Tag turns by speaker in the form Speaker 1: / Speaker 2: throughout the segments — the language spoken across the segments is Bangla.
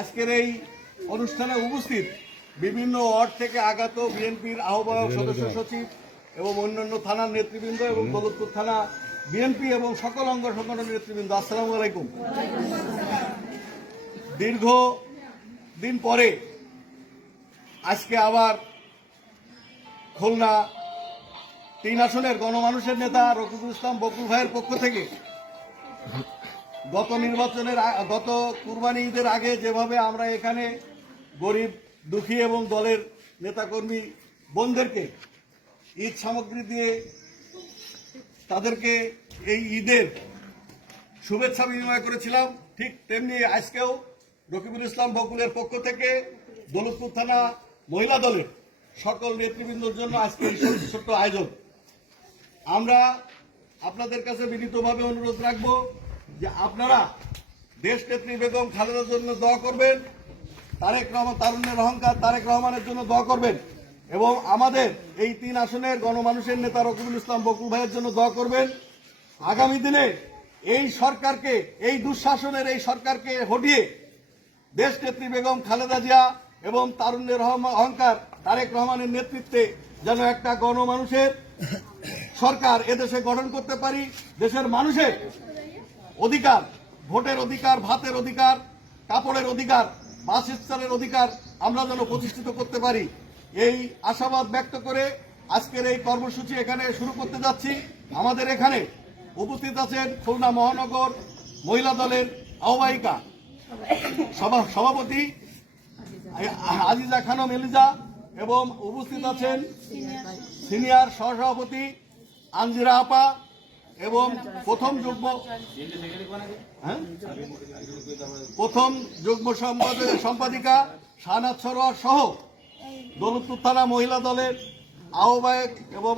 Speaker 1: আজকের এই অনুষ্ঠানে উপস্থিত বিভিন্ন ওয়ার্ড থেকে আগত বিএনপির আহ্বায়ক সদস্য সচিব এবং অন্যান্য থানার নেতৃবৃন্দ এবং দৌলতপুর থানা বিএনপি এবং সকল অঙ্গ সংগঠনের নেতৃবৃন্দ আসসালামু আলাইকুম। দীর্ঘ দিন পরে আজকে আবার খুলনা তিন আসনের গণমানুষের নেতা রকিবুল ইসলাম বকুল ভাইয়ের পক্ষ থেকে গত নির্বাচনের গত কুরবানি ঈদের আগে যেভাবে আমরা এখানে গরিব, দুঃখী এবং দলের নেতাকর্মী বোনদেরকে ঈদ সামগ্রী দিয়ে তাদেরকে এই ঈদের শুভেচ্ছা বিনিময় করেছিলাম, ঠিক তেমনি আজকেও রকিবুল ইসলাম বকুলের পক্ষ থেকে দৌলতপুর থানা মহিলা দলের সকল নেতৃবৃন্দর জন্য আজকে এই ছোট্ট আয়োজন। আমরা আপনাদের কাছে বিনীতভাবে অনুরোধ রাখব যে আপনারা দেশ নেত্রী বেগম খালেদার জন্য দোয়া করবেন, তারেক রহমান, তারুণ্যের অহংকার তারেক রহমানের জন্য দোয়া করবেন এবং আমাদের এই তিন আসনের গণমানুষের নেতা রকিবুল ইসলাম বকুল ভাইয়ের জন্য দোয়া করবেন। আগামী দিনে এই সরকারকে, এই দুঃশাসনের এই সরকারকে হটিয়ে দেশ নেত্রী বেগম খালেদা জিয়া এবং তারুণ্যের অহংকার তারেক রহমানের নেতৃত্বে যেন একটা গণমানুষের সরকার এদেশে গঠন করতে পারি, দেশের মানুষের অধিকার ভোটের অধিকার ভাতের অধিকার কাপড়ের অধিকার বাসস্থানের অধিকার আমরা যেন প্রতিষ্ঠিত করতে পারি। এই আশাবাদ ব্যক্ত করে আজকের এই কর্মসূচি এখানে শুরু করতে যাচ্ছি। আমাদের এখানে উপস্থিত আছেন খুলনা মহানগর মহিলা দলের আহ্বায়িকা সভা- সভাপতি আজিজা খানম এলিজা এবং উপস্থিত আছেন সিনিয়র সহসভাপতি আঞ্জিরা আপা এবং প্রথম যুগ্ম হ্যাঁ? প্রথম যুগ্ম সম্পাদক সম্পাদিকা শাহনাথ সরোয়ার সহ দৌলতপুর থানা মহিলা দলের আহ্বায়ক এবং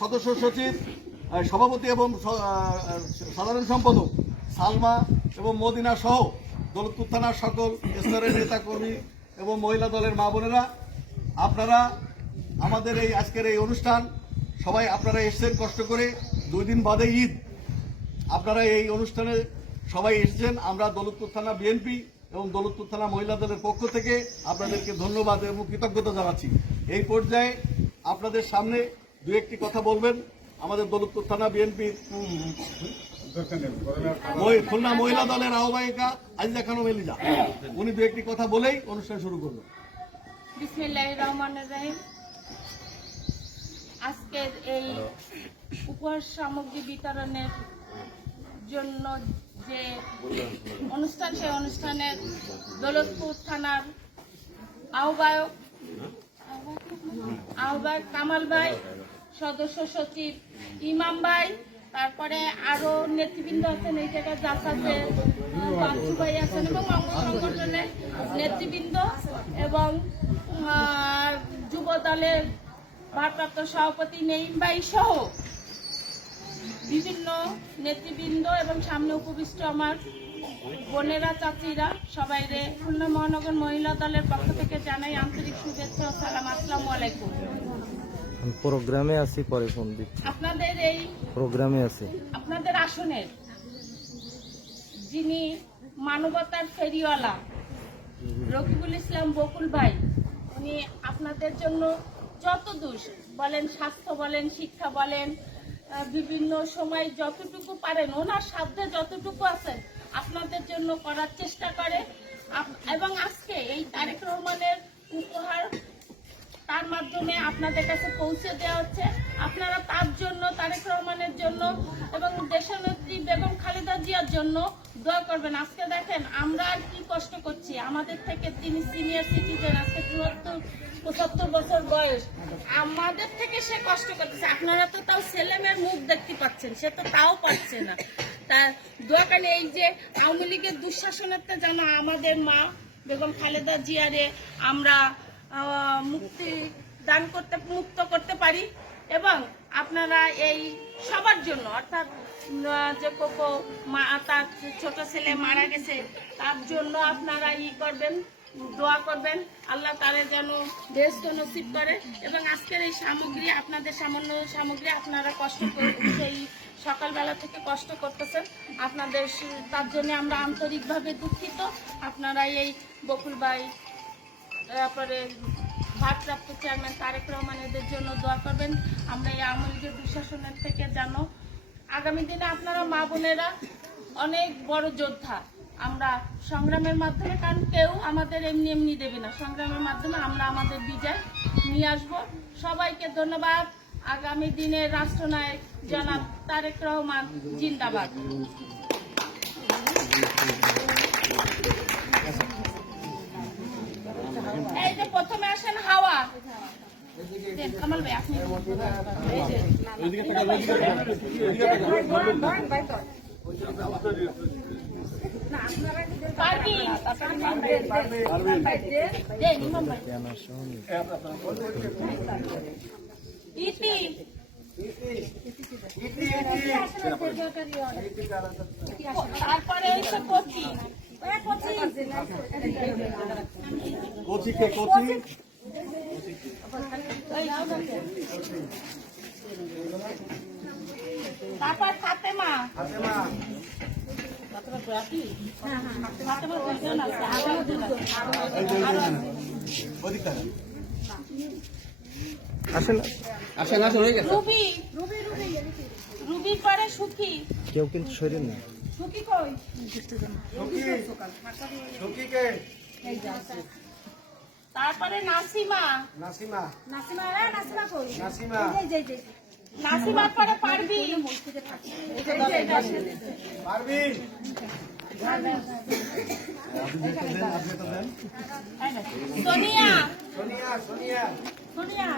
Speaker 1: সদস্য সচিব সভাপতি এবং সাধারণ সম্পাদক সালমা এবং মদিনা সহ দৌলতপুর থানার সকল স্তরের নেতাকর্মী এবং মহিলা দলের মা বোনেরা, আপনারা আমাদের এই আজকের এই অনুষ্ঠান, সবাই আপনারা এসছেন কষ্ট করে দুই দিন বাদে ঈদ। আপনারা এই অনুষ্ঠানে সবাই এসেছেন। আমরা দৌলতপুর থানা বিএনপি এবং দৌলতপুর থানা মহিলা দলের পক্ষ থেকে আপনাদেরকে ধন্যবাদ এবং কৃতজ্ঞতা জানাচ্ছি। এই পর্যায়ে আপনাদের সামনে দু একটি কথা বলবেন। আমাদের দৌলতপুর থানা বিএনপির খুলনা মহিলা দলের আহ্বায়িকা আজিজা খানম এলিজা। উনি দু একটি কথা বলেই অনুষ্ঠান শুরু করবেন।
Speaker 2: আজকের এই উপহার সামগ্রী বিতরণের জন্য যে অনুষ্ঠান সেই অনুষ্ঠানের দৌলতপুর থানার আহ্বায়ক আহ্বায়ক কামাল ভাই সদস্য সচিব ইমাম ভাই তারপরে আরও নেতৃবৃন্দ আছেন এই জায়গায় জাস আছে ভাই আছেন এবং অঙ্গ সংগঠনের নেতৃবৃন্দ এবং যুব দলের ভারপ্রাপ্ত সভাপতি নেইম ভাই সহ বিভিন্ন নেতৃবৃন্দ এবং সামনে উপবিষ্ট আমার বোনেরা চাচিরা সবাই রে খুলনা মহানগর মহিলা দলের পক্ষ থেকে জানাই আন্তরিক শুভেচ্ছা ও সালাম। আসসালামু আলাইকুম।
Speaker 3: প্রোগ্রামে আছি পরে ফোন দিচ্ছি।
Speaker 2: আপনাদের এই
Speaker 3: প্রোগ্রামে আছি।
Speaker 2: আপনাদের আসনের যিনি মানবতার ফেরিওয়ালা রকিবুল ইসলাম বকুল ভাই উনি আপনাদের জন্য যত দূর বলেন স্বাস্থ্য বলেন, শিক্ষা বলেন বিভিন্ন সময় যতটুকু পারেন, ওনার সাধ্যে যতটুকু আছেন, আপনাদের জন্য করার চেষ্টা করে। এবং আজকে এই তারেক রহমানের উপহার তার মাধ্যমে আপনাদের কাছে পৌঁছে দেওয়া হচ্ছে। আপনারা তার জন্য, তারেক রহমানের জন্য এবং দেশনেত্রী বেগম খালেদা জিয়ার জন্য দোয়া করবেন। আজকে দেখেন, আমরা আর কি কষ্ট করছি। আমাদের থেকে তিনি সিনিয়র সিটিজেন আজকে চুয়াত্তর, পঁচাত্তর বছর বয়স। আমাদের থেকে সে কষ্ট করতেছে। আপনারা তো তাও ছেলে মেয়ের মুখ দেখতে পাচ্ছেন, সে তো তাও পাচ্ছে না। তা দোয়া করেন, এই যে আওয়ামী লীগের দুঃশাসনের তো যেন আমাদের মা বেগম খালেদা জিয়ারে আমরা মুক্তি দান করতে, মুক্ত করতে পারি। এবং আপনারা এই সবার জন্য, অর্থাৎ যে কোকো মা, তার ছোট ছেলে মারা গেছে, তার জন্য আপনারা ই করবেন, দোয়া করবেন। আল্লাহ তারে যেন বেস্ত নসিব করে এবং আজকের এই সামগ্রী, আপনাদের সামান্য সামগ্রী আপনারা কষ্ট সেই সকালবেলা থেকে কষ্ট করতেছেন। আপনাদের তার জন্য আমরা আন্তরিকভাবে দুঃখিত। আপনারা এই বকুলবাই তারপরে ভারপ্রাপ্ত চেয়ারম্যান তারেক রহমান এদের জন্য দোয়া করবেন। আমরা এই আওয়ামী লীগের দুঃশাসনের থেকে জানো আগামী দিনে আপনারা মা বোনেরা অনেক বড় যোদ্ধা। আমরা সংগ্রামের মাধ্যমে, কারণ কেউ আমাদের এমনি এমনি দেবে না। সংগ্রামের মাধ্যমে আমরা আমাদের বিজয় নিয়ে আসব। সবাইকে ধন্যবাদ। আগামী দিনে রাষ্ট্রনায়ক জনাব তারেক রহমান জিন্দাবাদ। প্রথমে আসেন হাওয়া তারপরে
Speaker 1: কে কচি?
Speaker 2: তারপর ফাতেমা। ফাতেমা। দুজন আছে, আরও দুজন।
Speaker 1: ওদিকটা।
Speaker 3: আসেন
Speaker 2: রুবি রুবির পরে সুখী।
Speaker 3: কেউ কিন্তু শরীর না
Speaker 2: সুখী কই? তারপরে নাসিমা।
Speaker 4: নাসিমা।
Speaker 2: নাসিমার পরে পারবি।
Speaker 4: পারবি।
Speaker 2: সোনিয়া।
Speaker 4: সোনিয়া সোনিয়া।
Speaker 2: সোনিয়া।